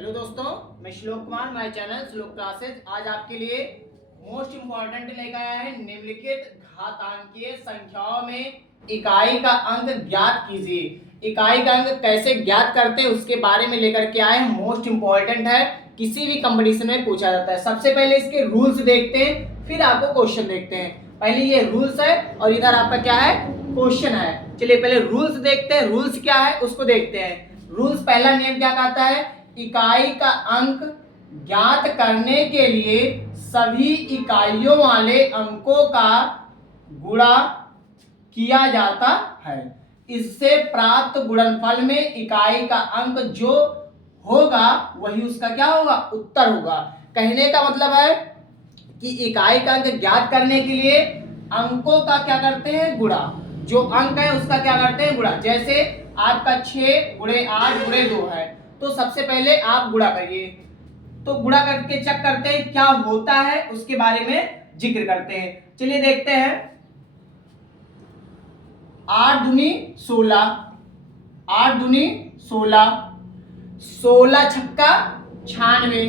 Hello दोस्तों, मैं श्लोक कुमार, माय चैनल श्लोक क्लासेज आज आपके लिए मोस्ट इम्पॉर्टेंट लेकर आया है। निम्नलिखित घातांकीय संख्याओं में इकाई का अंक ज्ञात कीजिए। इकाई का अंक कैसे ज्ञात करते हैं उसके बारे में लेकर के आए हैं। मोस्ट इम्पॉर्टेंट है, किसी भी कंपटीशन में पूछा जाता है। सबसे पहले इसके रूल्स देखते हैं, फिर आपको क्वेश्चन देखते हैं। पहले ये रूल्स है और इधर आपका क्या है, क्वेश्चन है। चलिए पहले रूल्स देखते हैं। रूल्स क्या है उसको देखते हैं। रूल्स पहला नियम क्या कहता है, इकाई का अंक ज्ञात करने के लिए सभी इकाइयों वाले अंकों का गुणा किया जाता है। इससे प्राप्त गुणनफल में इकाई का अंक जो होगा वही उसका क्या होगा, उत्तर होगा। कहने का मतलब है कि इकाई का अंक ज्ञात करने के लिए अंकों का क्या करते हैं, गुणा। जो अंक है उसका क्या करते हैं, गुणा। जैसे आपका 6 गुणे 8 गुणे 2 है, तो सबसे पहले आप गुणा करिए। तो गुणा करके चेक करते हैं क्या होता है, उसके बारे में जिक्र करते हैं। चलिए देखते हैं। 8 दूनी 16, 8 दूनी 16, 16 छक्का 96,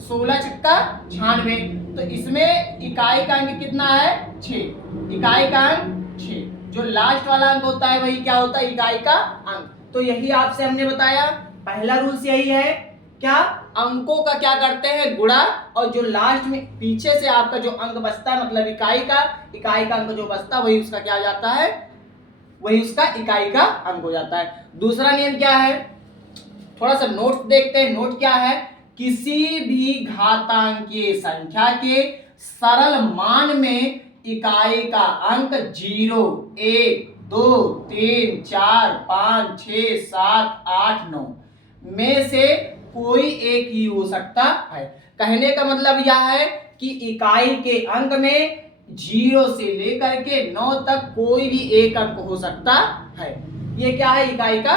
16 छक्का 96। तो इसमें इकाई का अंक कितना है, 6। इकाई का अंक 6। जो लास्ट वाला अंक होता है वही क्या होता है, इकाई का अंक। तो यही आपसे हमने बताया, पहला रूल्स यही है, क्या अंकों का क्या करते हैं, गुणा। और जो लास्ट में पीछे से आपका जो अंक बचता है, मतलब इकाई का अंक जो बचता है वही उसका क्या हो जाता है, वही उसका इकाई का अंक हो जाता है। दूसरा नियम क्या है, थोड़ा सा नोट देखते हैं। नोट क्या है, किसी भी घातांकीय संख्या के सरल मान में इकाई का अंक 0, 1, 2, 3, 4, 5, 6, 7, 8, 9 में से कोई एक ही हो सकता है। कहने का मतलब यह है कि इकाई के अंक में 0 से लेकर के 9 तक कोई भी एक अंक हो सकता है। ये क्या है, इकाई का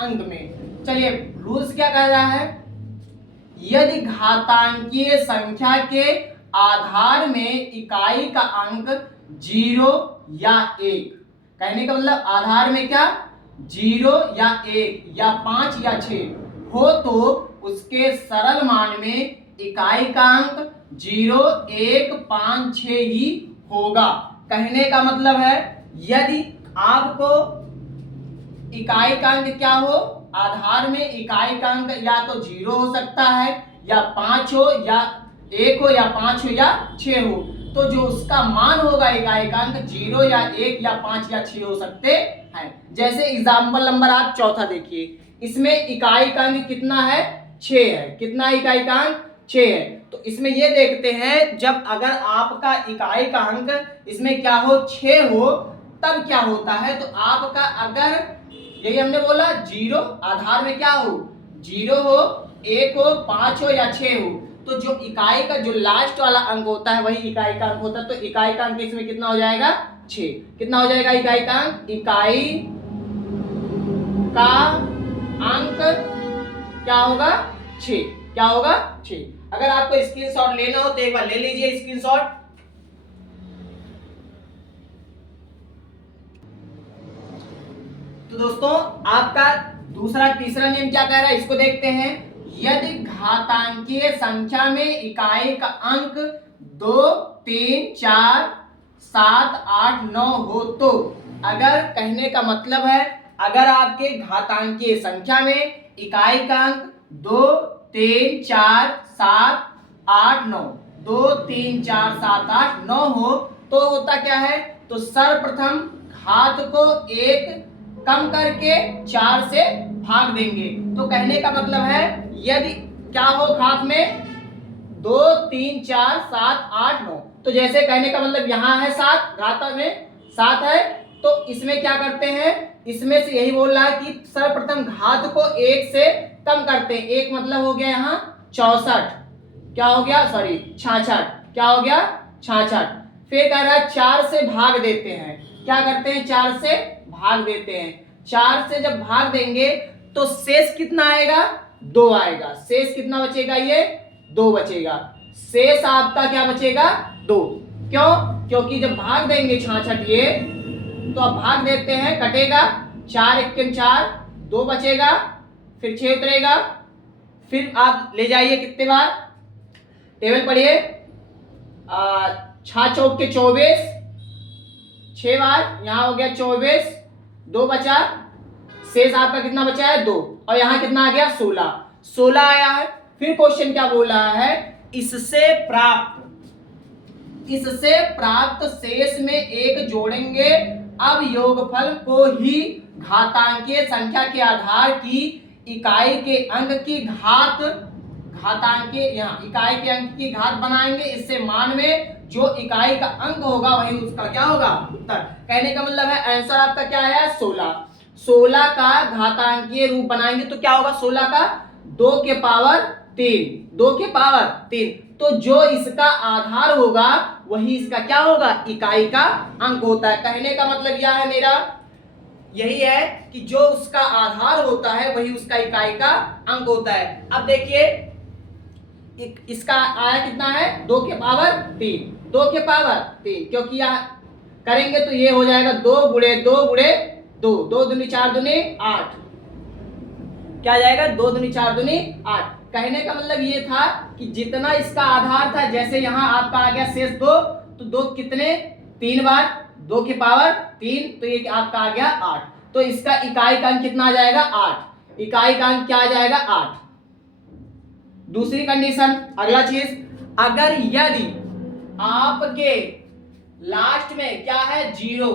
अंक में। चलिए रूल्स क्या कह रहा है, यदि घातांकीय संख्या के आधार में इकाई का अंक 0 या 1, कहने का मतलब आधार में क्या, 0 या 1 या 5 या 6 हो, तो उसके सरल मान में इकाई का अंक 0, 1, 5, 6 ही होगा। कहने का मतलब है यदि आपको इकाई का अंक क्या हो, आधार में इकाई का अंक या तो 0 हो सकता है, या 5 हो, या 1 हो, या 5 हो, या 6 हो, तो जो उसका मान होगा इकाई का अंक 0 या 1 या 5 या 6 हो सकते हैं। जैसे एग्जाम्पल नंबर आप चौथा देखिए, इसमें इकाई का अंक कितना है, 6 है। कितना इकाई का अंक, 6 है। तो इसमें ये देखते हैं, जब अगर आपका इकाई का अंक इसमें क्या हो, 6 हो, तब क्या होता है। तो आपका अगर यही हमने बोला 0 आधार में क्या हो, 0 हो, 1 हो, 5 हो या 6 हो, तो जो इकाई का जो लास्ट वाला अंक होता है वही इकाई का अंक होता है। तो इकाई का अंक इसमें कितना हो जाएगा, 6। कितना हो जाएगा इकाई का अंक, इकाई का अंक क्या होगा, 6। क्या होगा, 6। अगर आपको स्क्रीनशॉट लेना हो तो एक बार ले लीजिए स्क्रीनशॉट। तो दोस्तों आपका दूसरा तीसरा नियम क्या कह रहा है, इसको देखते हैं। यदि घातांकीय संख्या में इकाई का अंक 2, 3, 4, 7, 8, 9 हो, तो अगर कहने का मतलब है, अगर आपके घातांकीय संख्या में इकाई का अंक 2, 3, 4, 7, 8, 9, 2, 3, 4, 7, 8, 9 हो, तो होता क्या है, तो सर्वप्रथम घात को 1 कम करके 4 से भाग देंगे। तो कहने का मतलब है यदि क्या हो घात में 2, 3, 4, 7, 8, 9, तो जैसे कहने का मतलब यहाँ है 7, घात में 7 है, तो इसमें क्या करते हैं, इसमें से यही बोल रहा है कि सर्वप्रथम घात को 1 से कम करते हैं। 1 मतलब हो गया यहाँ 64, क्या हो गया, सॉरी 66, क्या हो गया 66। फिर कह रहा है 4 से भाग देते हैं। क्या करते हैं, 4 से भाग देते हैं। 4 से जब भाग देंगे तो शेष कितना आएगा, 2 आएगा। शेष कितना बचेगा, ये 2 बचेगा। शेष आपका क्या बचेगा, 2। क्यों, क्योंकि जब भाग देंगे 66 ये, तो अब भाग देते हैं, कटेगा 4 1 4, 2 बचेगा, फिर 6 उतरेगा, फिर आप ले जाइए कितने बार, टेबल पढ़िए, 6 चौक के 24, 6 बार, यहाँ हो गया 24, 2 बचा, शेष आपका कितना बचा है 2, और यहाँ कितना आ गया 16, 16 आया है। फिर क्वेश्चन क्या बोल रहा है, इससे प्राप्त शेष में 1 जोड़ेंगे, अब योगफल को ही घातांकीय संख्या के आधार की इकाई के अंक की घात, घातांकीय यहाँ इकाई के अंक की घात बनाएंगे, इससे मान में जो इकाई का अंक होगा वही उसका क्या होगा उत्तर। कहने का मतलब है आंसर आपका क्या है 16, 16 का घातांकीय रूप बनाएंगे तो क्या होगा, 16 का 2 के पावर 3, 2 के पावर 3, तो जो इसका आधार होगा वही इसका क्या होगा, इकाई का अंक होता है। कहने का मतलब यह है मेरा, यही है कि जो उसका आधार होता है वही उसका इकाई का अंक होता है। अब देखिए इसका आया कितना है 2 के पावर 3, 2 के पावर 3, क्योंकि यह करेंगे तो ये हो जाएगा 2 गुणे 2 गुणे 2, 2 दूनी 4 दूनी 8, क्या जाएगा 2 दूनी 4 दूनी 8। कहने का मतलब ये था कि जितना इसका आधार था, जैसे यहाँ आपका आ गया शेष 2, तो 2 कितने 3 बार, 2 के पावर 3, तो ये आपका आ गया 8, तो इसका इकाई का अंक कितना आ जाएगा 8, इकाई का अंक क्या आ जाएगा 8। दूसरी कंडीशन, अगला चीज, अगर यदि आपके लास्ट में क्या है 0,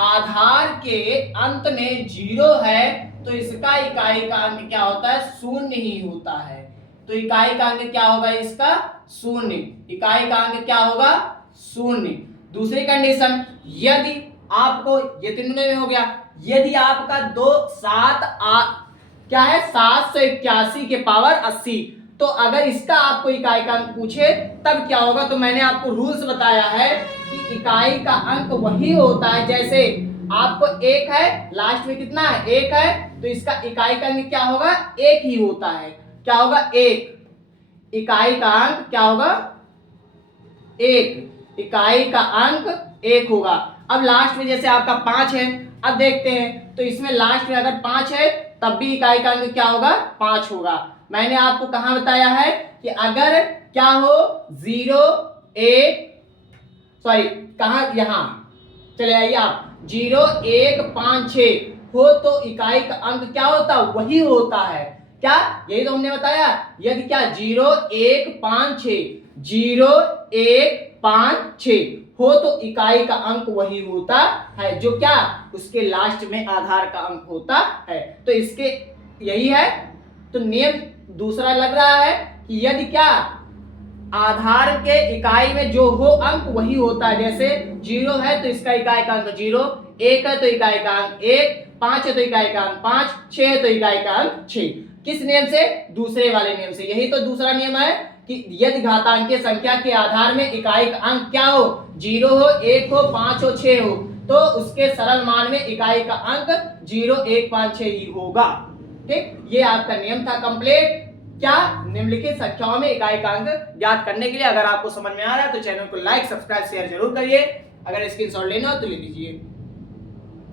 आधार के अंत में 0 है, तो इसका इकाई का अंक क्या होता है 0 ही होता है। तो इकाई का अंक क्या होगा इसका 0, इकाई का अंक क्या होगा 0। दूसरी कंडीशन, यदि आपको ये 3 में हो गया, यदि आपका 2 7 क्या है 781 के पावर 80, तो अगर इसका आपको इकाई का अंक पूछे तब क्या होगा, तो मैंने आपको रूल्स बताया है कि इकाई का अंक वही होता है, जैसे आपको 1 है, लास्ट में कितना है 1 है, तो इसका इकाई का अंक क्या होगा 1 ही होता है, क्या होगा 1, इकाई का अंक क्या होगा 1, इकाई का अंक 1 होगा। अब लास्ट में जैसे आपका 5 है, अब देखते हैं तो इसमें लास्ट में अगर 5 है तब भी इकाई का अंक क्या होगा 5 होगा। मैंने आपको कहां बताया है कि अगर क्या हो 0 1 सॉरी कहां, यहां चले आइए आप, 0 1 5 6 हो तो इकाई का अंक क्या होता वही होता है, क्या यही तो हमने बताया। यदि क्या 0 1 5 6 0 1 5 6 हो तो इकाई का अंक वही होता है जो क्या उसके लास्ट में आधार का अंक होता है। तो इसके यही है, तो नियम दूसरा लग रहा है कि यदि क्या आधार के इकाई में जो हो अंक वही होता है, जैसे 0 है तो इसका इकाई का अंक 0, 1 है तो इकाई का अंक 1, 5 है तो इकाई का अंक 5, 6 है तो इकाई का अंक 6। किस नियम से, दूसरे वाले नियम से। यही तो दूसरा नियम है कि यदि घातांकीय संख्या के आधार में इकाई का अंक क्या हो 0 हो 1 हो 5 हो 6 हो, तो उसके सरल मान में इकाई का अंक 0 1 5 6 ही होगा। ठीक, ये आपका नियम था कंप्लीट, क्या निम्नलिखित संख्याओं में इकाई का अंक ज्ञात करने के लिए। अगर आपको समझ में आ रहा है तो चैनल को लाइक सब्सक्राइब शेयर जरूर करिए, अगर स्क्रीनशॉट लेना हो तो ले लीजिए।